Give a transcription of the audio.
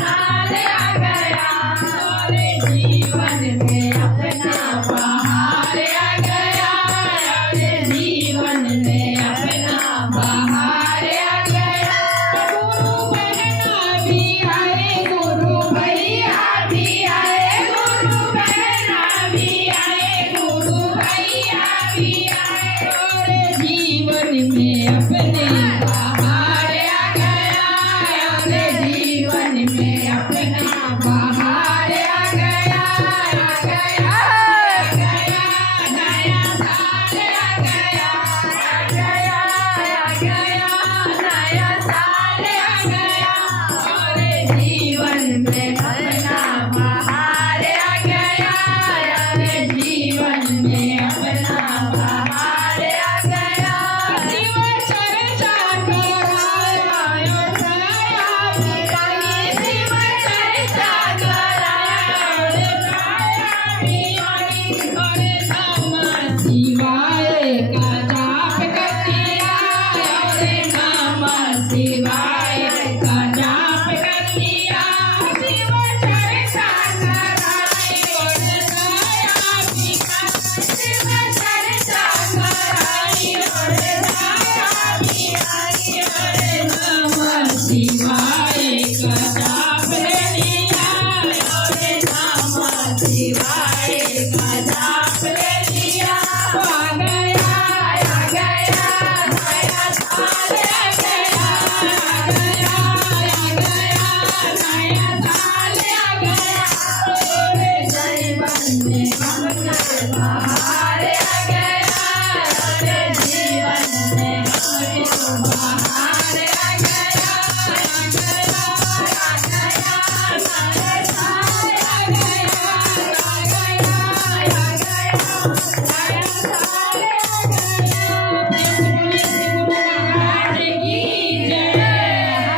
बहार आ गया, अरे जीवन में अपना बहार आ गया, अरे जीवन में अपना बहार आ गया। गुरु बहना भी आए, गुरु भैया भी आए, गुरु बहना भी आए, गुरु भैया भी आए, अरे जीवन में अपने बहार आ गया, अरे जीवन में अपना बहार आ गया, आ गया, आ गया, नया साल आ गया, आ गया, आ गया, नया साल आ गया, अरे जीवन में अपना बहार आ गया, अरे जीवन में अपना बहार आ गया। शिव चर्चा करायो छाया बिराई, शिव चर्चा करायो छाया बिराई, अरे नमः शिवाय का जाप करिया, अरे नमः शिवाय का जाप करिया। शिव चर्चा करायो छाया बिराई, शिव चर्चा करायो छाया बिराई, अरे नमः शिवाय का